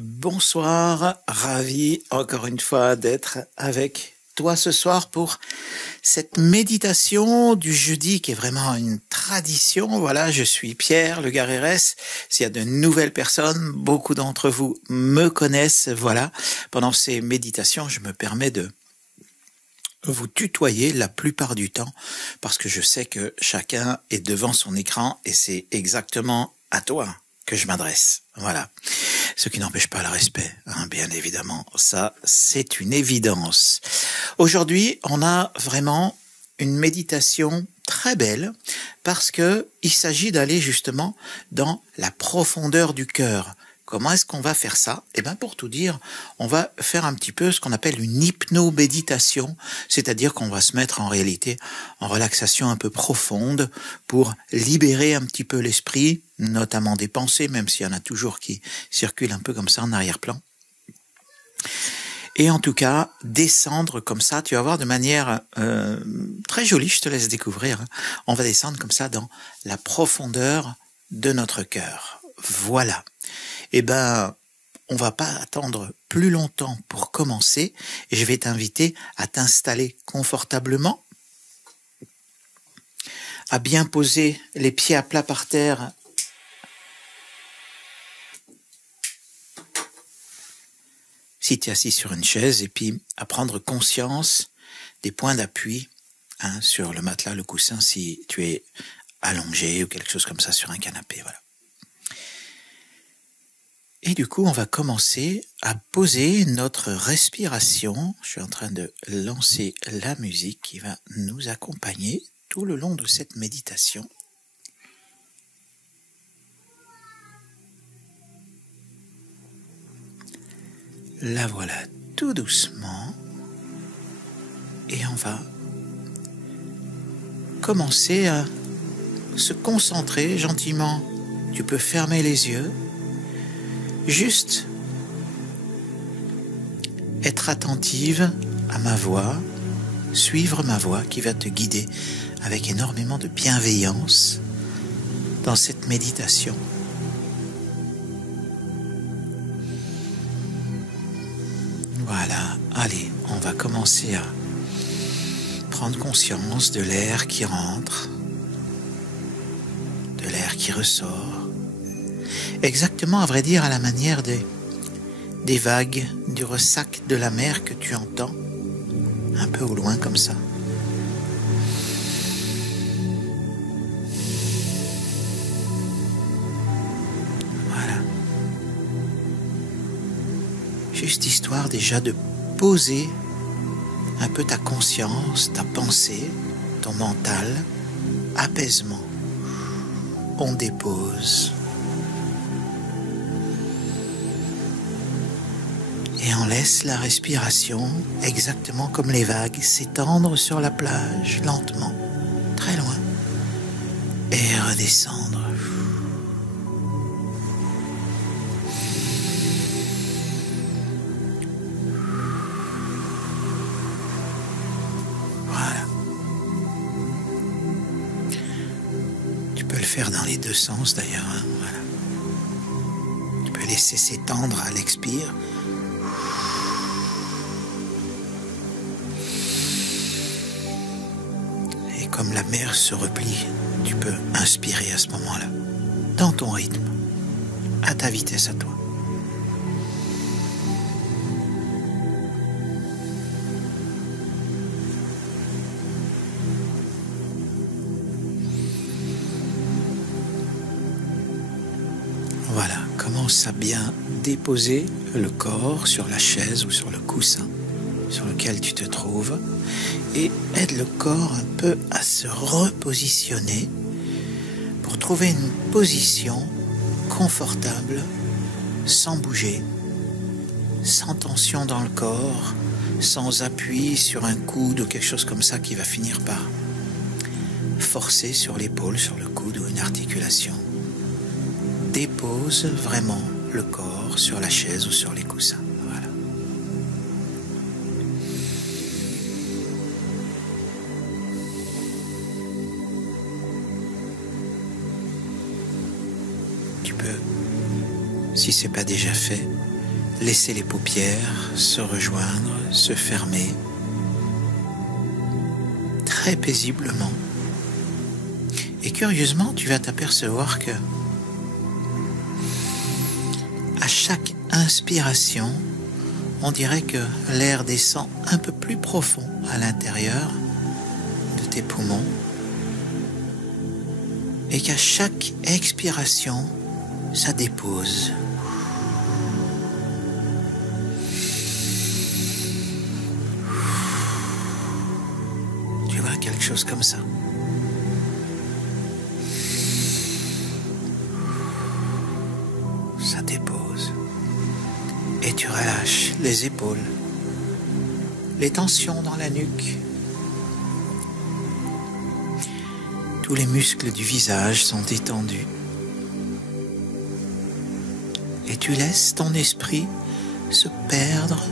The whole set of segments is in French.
Bonsoir, ravi encore une fois d'être avec toi ce soir pour cette méditation du jeudi qui est vraiment une tradition. Voilà, je suis Pierre Le Garérès. S'il y a de nouvelles personnes, beaucoup d'entre vous me connaissent. Voilà, pendant ces méditations, je me permets de vous tutoyer la plupart du temps parce que je sais que chacun est devant son écran et c'est exactement à toi que je m'adresse. Voilà. Ce qui n'empêche pas le respect, hein, bien évidemment. Ça, c'est une évidence. Aujourd'hui, on a vraiment une méditation très belle parce que il s'agit d'aller justement dans la profondeur du cœur. Comment est-ce qu'on va faire ça? Eh bien, pour tout dire, on va faire un petit peu ce qu'on appelle une hypnoméditation, c'est-à-dire qu'on va se mettre en réalité en relaxation un peu profonde pour libérer un petit peu l'esprit, notamment des pensées, même s'il y en a toujours qui circulent un peu comme ça en arrière-plan. Et en tout cas, descendre comme ça, tu vas voir de manière très jolie, je te laisse découvrir. On va descendre comme ça dans la profondeur de notre cœur. Voilà. Eh ben, on va pas attendre plus longtemps pour commencer. Et je vais t'inviter à t'installer confortablement, à bien poser les pieds à plat par terre. Si tu es assis sur une chaise, et puis à prendre conscience des points d'appui sur le matelas, le coussin, si tu es allongé ou quelque chose comme ça sur un canapé, voilà. Et du coup, on va commencer à poser notre respiration. Je suis en train de lancer la musique qui va nous accompagner tout le long de cette méditation. La voilà tout doucement. Et on va commencer à se concentrer gentiment. Tu peux fermer les yeux. Juste être attentive à ma voix, suivre ma voix qui va te guider avec énormément de bienveillance dans cette méditation. Voilà, allez, on va commencer à prendre conscience de l'air qui rentre, de l'air qui ressort. Exactement, à vrai dire, à la manière des vagues, du ressac de la mer que tu entends, un peu au loin comme ça. Voilà. Juste histoire déjà de poser un peu ta conscience, ta pensée, ton mental, apaisement. On dépose. Et on laisse la respiration, exactement comme les vagues, s'étendre sur la plage, lentement, très loin, et redescendre. Voilà. Tu peux le faire dans les deux sens d'ailleurs. Voilà. Tu peux laisser s'étendre à l'expire. Comme la mer se replie, tu peux inspirer à ce moment-là, dans ton rythme, à ta vitesse à toi. Voilà, commence à bien déposer le corps sur la chaise ou sur le coussin sur lequel tu te trouves et aide le corps un peu à se repositionner pour trouver une position confortable, sans bouger, sans tension dans le corps, sans appui sur un coude ou quelque chose comme ça qui va finir par forcer sur l'épaule, sur le coude ou une articulation. Dépose vraiment le corps sur la chaise ou sur les coussins. Voilà. Tu peux, si ce n'est pas déjà fait, laisser les paupières se rejoindre, se fermer, très paisiblement. Et curieusement, tu vas t'apercevoir que à chaque inspiration, on dirait que l'air descend un peu plus profond à l'intérieur de tes poumons et qu'à chaque expiration, ça dépose. Tu vois, quelque chose comme ça. Ça dépose. Et tu relâches les épaules, les tensions dans la nuque. Tous les muscles du visage sont détendus. Et tu laisses ton esprit se perdre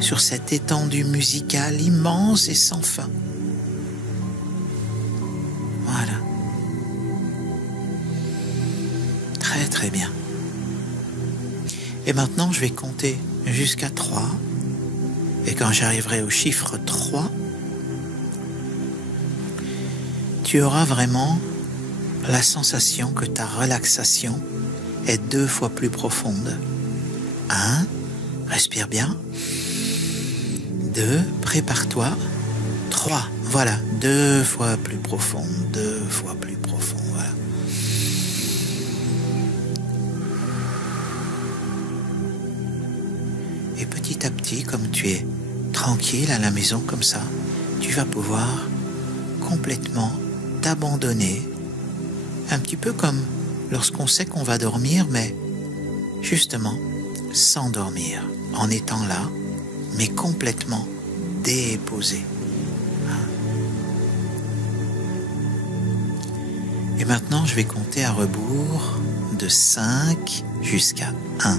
sur cette étendue musicale immense et sans fin. Voilà. Très très bien. Et maintenant, je vais compter jusqu'à 3. Et quand j'arriverai au chiffre 3, tu auras vraiment la sensation que ta relaxation est 2 fois plus profonde. 1, respire bien. 2, prépare-toi. 3, voilà, 2 fois plus profond, 2 fois plus profond, voilà. Et petit à petit, comme tu es tranquille à la maison comme ça, tu vas pouvoir complètement t'abandonner, un petit peu comme lorsqu'on sait qu'on va dormir, mais justement s'endormir en étant là, mais complètement déposé. Et maintenant, je vais compter à rebours de 5 jusqu'à 1.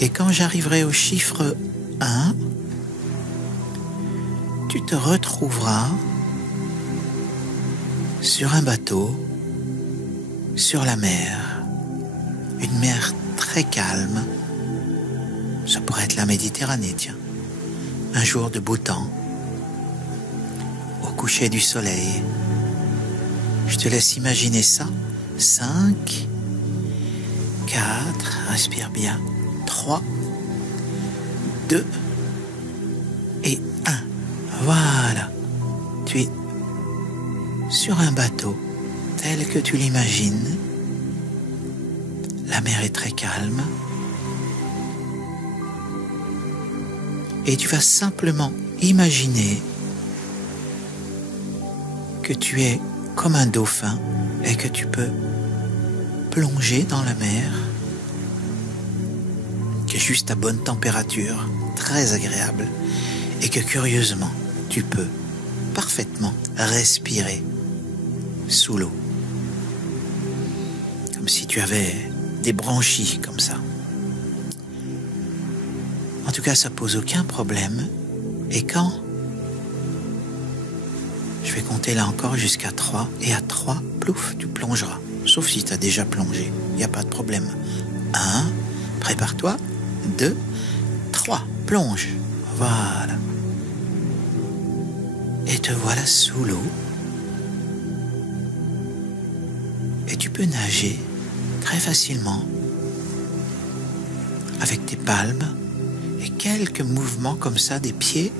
Et quand j'arriverai au chiffre 1, tu te retrouveras sur un bateau, sur la mer, une mer très calme. Ça pourrait être la Méditerranée, tiens. Un jour de beau temps, au coucher du soleil. Je te laisse imaginer ça. 5, 4, respire bien. 3, 2 et 1. Voilà. Tu es sur un bateau tel que tu l'imagines. La mer est très calme. Et tu vas simplement imaginer que tu es comme un dauphin et que tu peux plonger dans la mer, qui est juste à bonne température, très agréable, et que curieusement, tu peux parfaitement respirer sous l'eau, comme si tu avais des branchies comme ça. En tout cas, ça pose aucun problème. Et quand je vais compter là encore jusqu'à 3, et à 3, plouf, tu plongeras. Sauf si tu as déjà plongé, il n'y a pas de problème. 1, prépare-toi. 2, 3, plonge. Voilà. Et te voilà sous l'eau. Et tu peux nager très facilement avec tes palmes, et quelques mouvements comme ça des pieds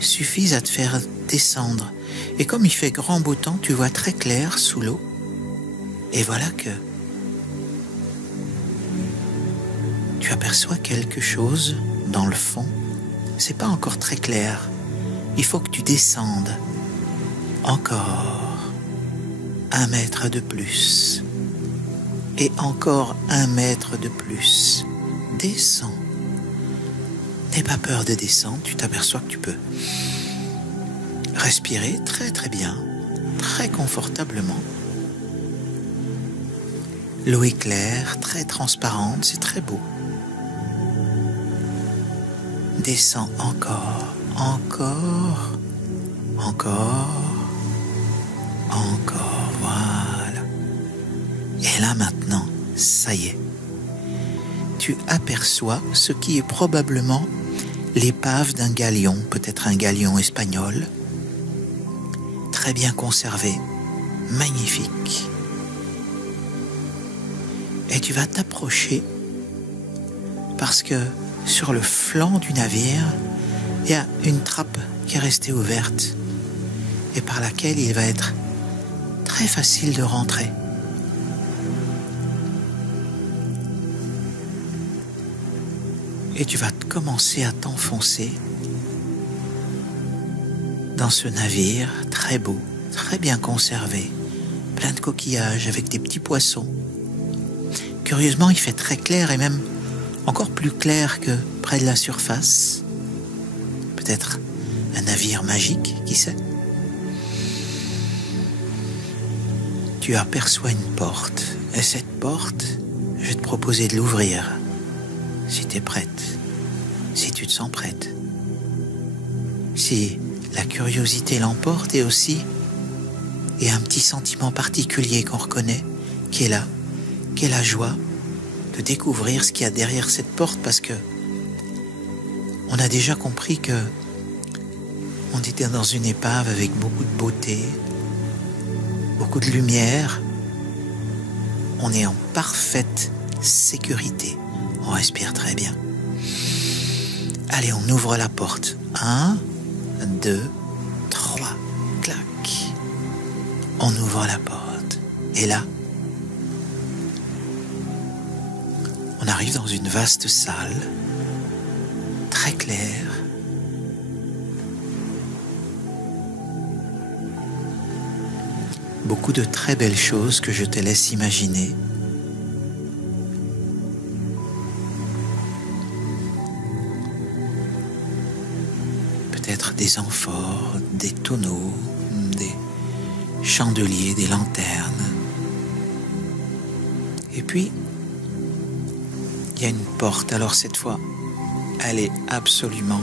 suffisent à te faire descendre. Et comme il fait grand beau temps, tu vois très clair sous l'eau. Et voilà que tu aperçois quelque chose dans le fond. C'est pas encore très clair. Il faut que tu descendes encore 1 mètre de plus. Et encore 1 mètre de plus. Descends. N'aie pas peur de descendre, tu t'aperçois que tu peux respirer très très bien, très confortablement. L'eau est claire, très transparente, c'est très beau. Descends encore, encore, encore, encore, voilà. Et là maintenant, ça y est, tu aperçois ce qui est probablement l'épave d'un galion, peut-être un galion espagnol, très bien conservé, magnifique. Et tu vas t'approcher parce que sur le flanc du navire, il y a une trappe qui est restée ouverte et par laquelle il va être très facile de rentrer. Et tu vas commencer à t'enfoncer dans ce navire très beau, très bien conservé, plein de coquillages avec des petits poissons. Curieusement, il fait très clair et même encore plus clair que près de la surface. Peut-être un navire magique, qui sait? Tu aperçois une porte, et cette porte, je vais te proposer de l'ouvrir, si tu es prête, si tu te sens prête. Si la curiosité l'emporte et aussi il y a un petit sentiment particulier qu'on reconnaît, qui est là, qui est la joie de découvrir ce qu'il y a derrière cette porte, parce que on a déjà compris que on était dans une épave avec beaucoup de beauté, beaucoup de lumière. On est en parfaite sécurité. On respire très bien. Allez, on ouvre la porte. 1, 2, 3, clac. On ouvre la porte. Et là, on arrive dans une vaste salle, très claire. Beaucoup de très belles choses que je te laisse imaginer. Peut-être des amphores, des tonneaux, des chandeliers, des lanternes. Et puis, il y a une porte. Alors cette fois, elle est absolument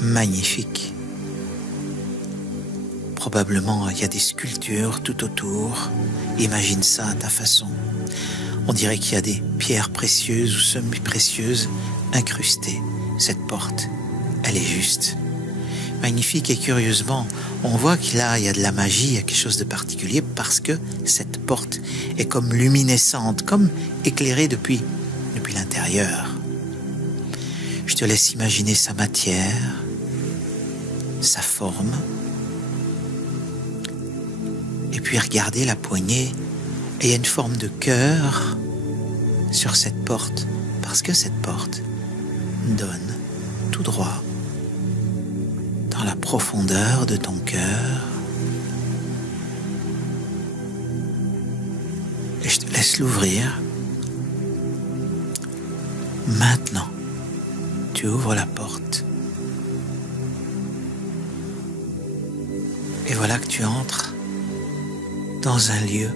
magnifique. Probablement, il y a des sculptures tout autour. Imagine ça à ta façon. On dirait qu'il y a des pierres précieuses ou semi-précieuses incrustées. Cette porte, elle est juste magnifique. Et curieusement, on voit qu'il y a de la magie, il y a quelque chose de particulier, parce que cette porte est comme luminescente, comme éclairée depuis l'intérieur. Je te laisse imaginer sa matière, sa forme, et puis regarder la poignée. Et il y a une forme de cœur sur cette porte, parce que cette porte donne tout droit dans la profondeur de ton cœur. Et je te laisse l'ouvrir. Maintenant, tu ouvres la porte. Et voilà que tu entres dans un lieu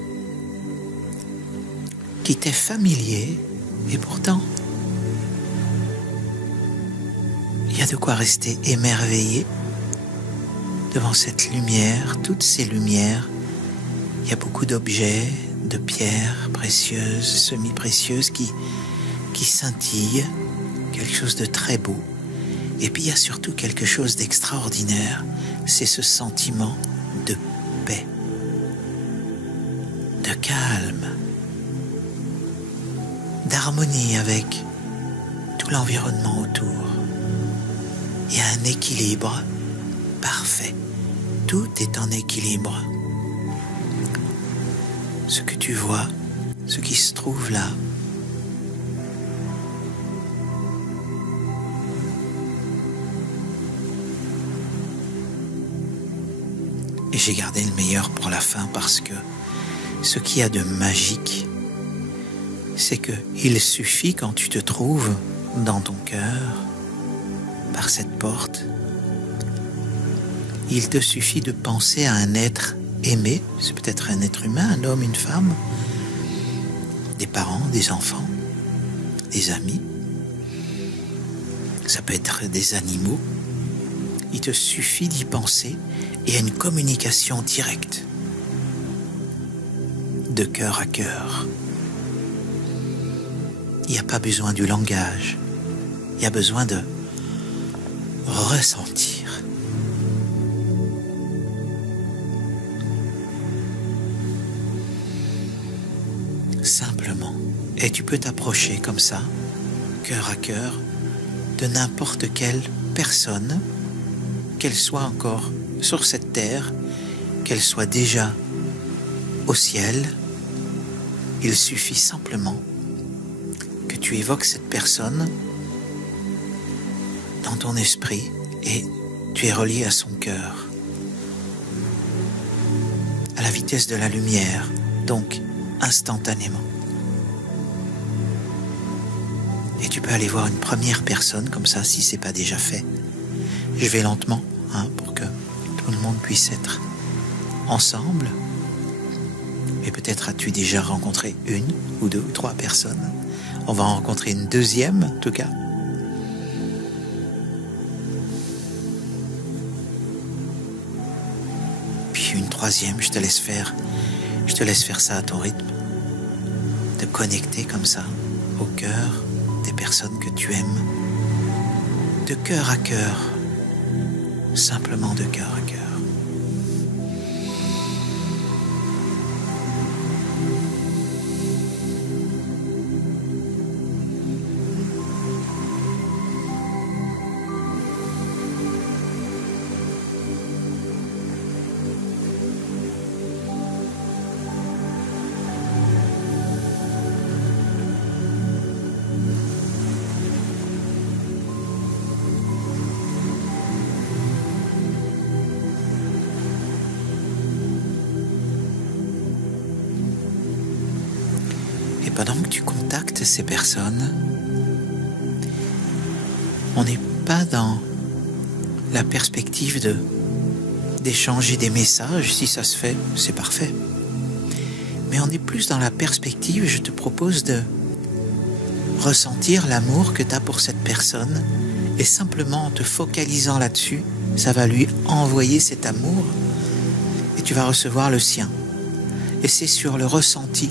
qui t'est familier, et pourtant, il y a de quoi rester émerveillé devant cette lumière, toutes ces lumières. Il y a beaucoup d'objets, de pierres précieuses, semi-précieuses qui scintillent, quelque chose de très beau. Et puis il y a surtout quelque chose d'extraordinaire, c'est ce sentiment de paix, de calme, d'harmonie avec tout l'environnement autour. Il y a un équilibre parfait. Tout est en équilibre. Ce que tu vois, ce qui se trouve là, et j'ai gardé le meilleur pour la fin, parce que ce qu'il y a de magique, c'est que il suffit, quand tu te trouves dans ton cœur, par cette porte, il te suffit de penser à un être aimé. C'est peut-être un être humain, un homme, une femme, des parents, des enfants, des amis. Ça peut être des animaux. Il te suffit d'y penser et il y a une communication directe, de cœur à cœur. il n'y a pas besoin du langage. Il y a besoin de ressentir. Simplement. Et tu peux t'approcher comme ça, cœur à cœur, de n'importe quelle personne, qu'elle soit encore sur cette terre, qu'elle soit déjà au ciel. Il suffit simplement que tu évoques cette personne dans ton esprit et tu es relié à son cœur, à la vitesse de la lumière, donc instantanément. Et tu peux aller voir une première personne comme ça si c'est pas déjà fait. Je vais lentement pour que tout le monde puisse être ensemble. Et peut-être as-tu déjà rencontré une ou deux ou trois personnes. On va en rencontrer une deuxième en tout cas. Puis une troisième, je te laisse faire ça à ton rythme. Te connecter comme ça au cœur des personnes que tu aimes. De cœur à cœur. Simplement de cœur à cœur. Pendant que tu contactes ces personnes, on n'est pas dans la perspective d'échanger des messages. Si ça se fait, c'est parfait. Mais on est plus dans la perspective, je te propose de ressentir l'amour que tu as pour cette personne et simplement en te focalisant là-dessus, ça va lui envoyer cet amour et tu vas recevoir le sien. Et c'est sur le ressenti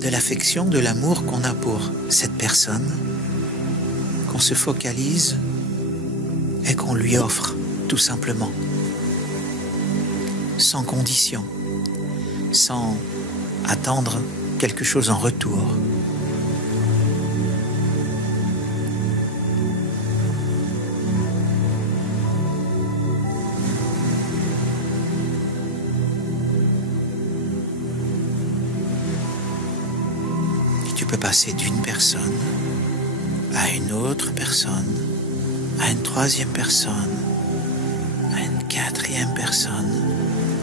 de l'affection, de l'amour qu'on a pour cette personne, qu'on se focalise et qu'on lui offre tout simplement, sans condition, sans attendre quelque chose en retour. Tu peux passer d'une personne à une autre personne, à une troisième personne, à une quatrième personne,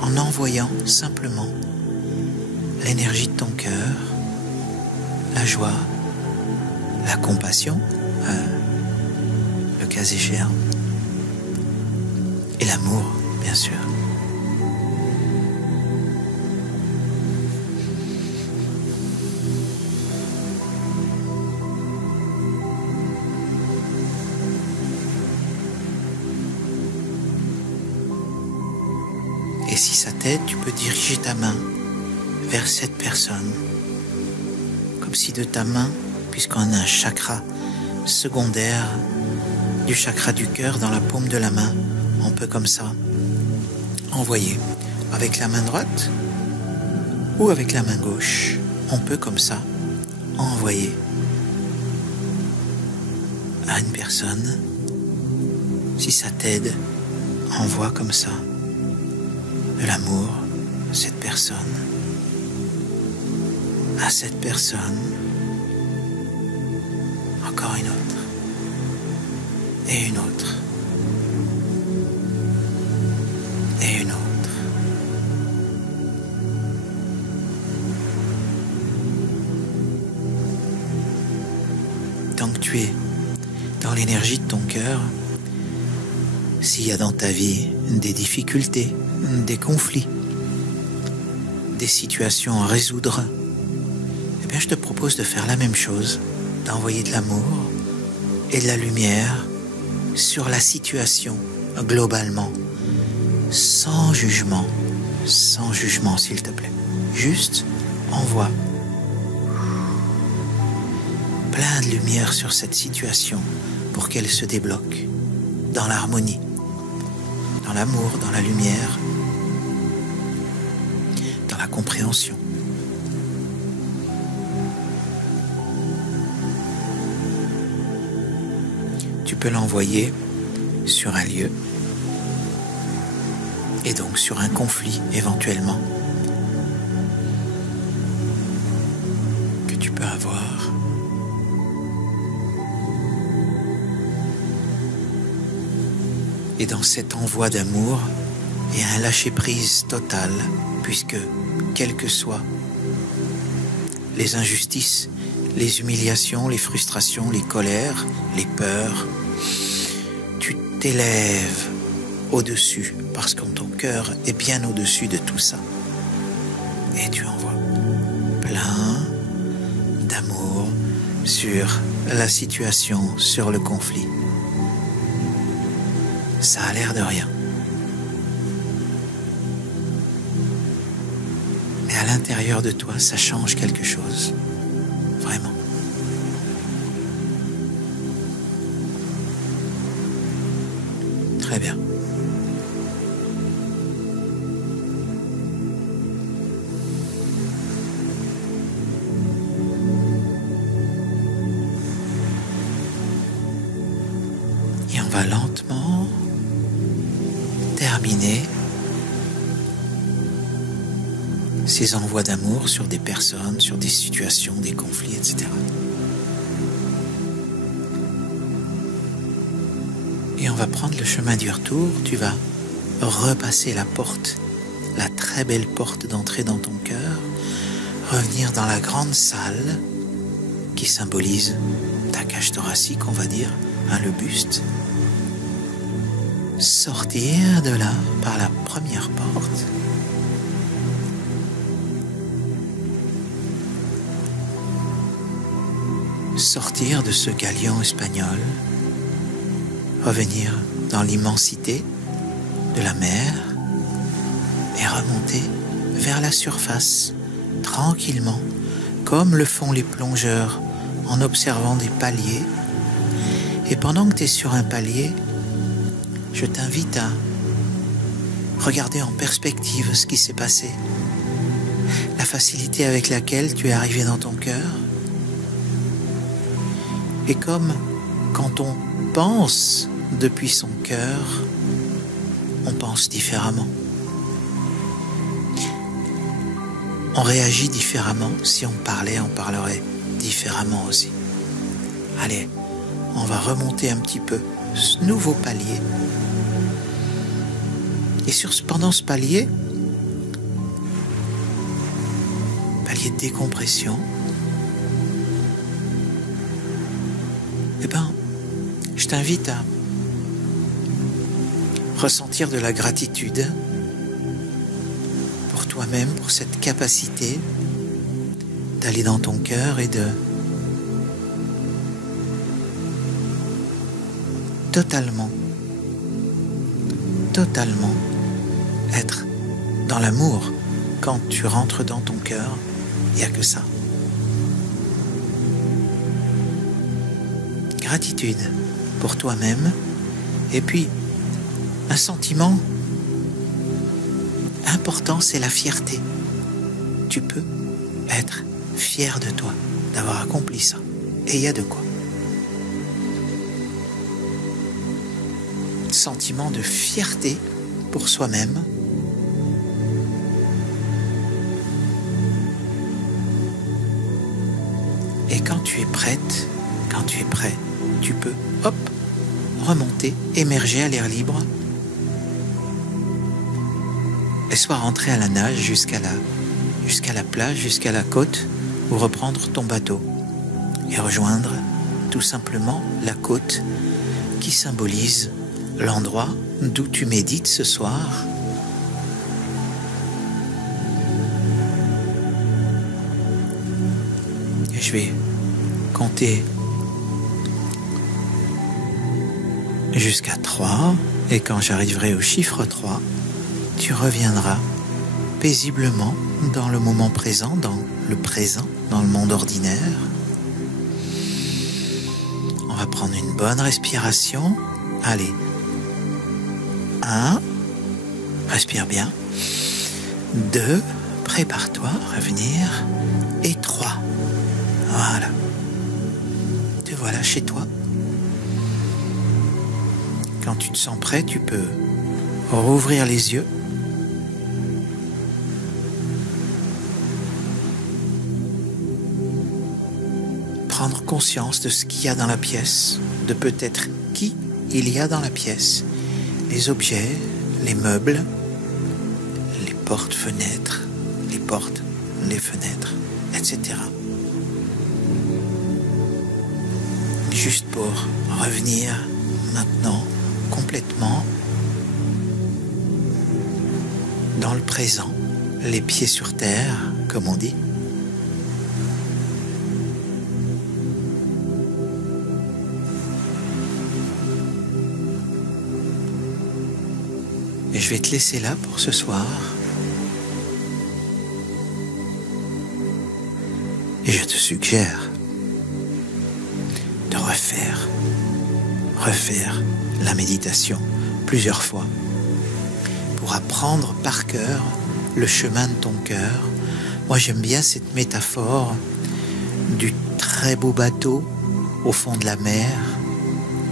en envoyant simplement l'énergie de ton cœur, la joie, la compassion, le cas échéant, et l'amour, bien sûr. Et si ça t'aide, tu peux diriger ta main vers cette personne. Comme si de ta main, puisqu'on a un chakra secondaire, du chakra du cœur dans la paume de la main, on peut comme ça envoyer avec la main droite ou avec la main gauche. On peut comme ça envoyer à une personne. Si ça t'aide, envoie comme ça de l'amour à cette personne, encore une autre, et une autre, et une autre. Tant que tu es dans l'énergie de ton cœur, s'il y a dans ta vie des difficultés, des conflits, des situations à résoudre, eh bien je te propose de faire la même chose, d'envoyer de l'amour et de la lumière sur la situation globalement, sans jugement s'il te plaît. Juste envoie plein de lumière sur cette situation pour qu'elle se débloque dans l'harmonie, dans l'amour, dans la lumière, dans la compréhension. Tu peux l'envoyer sur un lieu et donc sur un conflit éventuellement que tu peux avoir. Et dans cet envoi d'amour, il y a un lâcher-prise total, puisque, quelles que soient les injustices, les humiliations, les frustrations, les colères, les peurs, tu t'élèves au-dessus, parce que ton cœur est bien au-dessus de tout ça. Et tu envoies plein d'amour sur la situation, sur le conflit. Ça a l'air de rien. Mais à l'intérieur de toi, ça change quelque chose. Vraiment. Très bien. Et on va lentement terminer ces envois d'amour sur des personnes, sur des situations, des conflits, etc. Et on va prendre le chemin du retour. Tu vas repasser la porte, la très belle porte d'entrée dans ton cœur, revenir dans la grande salle qui symbolise ta cage thoracique, on va dire, le buste. Sortir de là par la première porte. Sortir de ce galion espagnol, revenir dans l'immensité de la mer et remonter vers la surface, tranquillement, comme le font les plongeurs en observant des paliers. Et pendant que tu es sur un palier, je t'invite à regarder en perspective ce qui s'est passé, la facilité avec laquelle tu es arrivé dans ton cœur. Et comme quand on pense depuis son cœur, on pense différemment. On réagit différemment. Si on parlait, on parlerait différemment aussi. Allez, on va remonter un petit peu ce nouveau palier. Et pendant ce palier de décompression, je t'invite à ressentir de la gratitude pour toi-même, pour cette capacité d'aller dans ton cœur et de totalement être dans l'amour. Quand tu rentres dans ton cœur, il n'y a que ça. Gratitude pour toi-même, et puis un sentiment important, c'est la fierté. Tu peux être fier de toi d'avoir accompli ça, et il y a de quoi. Sentiment de fierté pour soi-même. Et quand tu es prête, quand tu es prêt, tu peux, remonter, émerger à l'air libre, et soit rentrer à la nage jusqu'à la plage, jusqu'à la côte, ou reprendre ton bateau et rejoindre tout simplement la côte qui symbolise l'endroit d'où tu médites ce soir. Et je vais compter jusqu'à 3, et quand j'arriverai au chiffre 3, tu reviendras paisiblement dans le moment présent, dans le monde ordinaire. va prendre une bonne respiration. Allez. 1. Respire bien. 2. Prépare-toi à revenir. Et 3. Voilà. Te voilà chez toi. Quand tu te sens prêt, tu peux rouvrir les yeux. Prendre conscience de ce qu'il y a dans la pièce, de peut-être qui il y a dans la pièce, les objets, les meubles, les portes-fenêtres, les portes, les fenêtres, etc. Juste pour revenir maintenant complètement dans le présent, les pieds sur terre, comme on dit. Et je vais te laisser là pour ce soir. Et je te suggère de refaire la méditation plusieurs fois pour apprendre par cœur le chemin de ton cœur. Moi, j'aime bien cette métaphore du très beau bateau au fond de la mer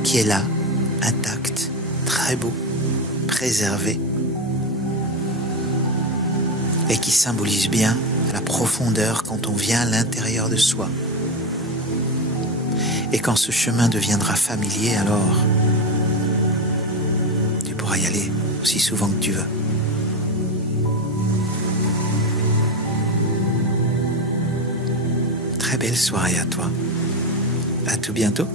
qui est là, intact, très beau, préservé, et qui symbolise bien la profondeur quand on vient à l'intérieur de soi. Et quand ce chemin deviendra familier, alors tu pourras y aller aussi souvent que tu veux. Très belle soirée à toi. À tout bientôt.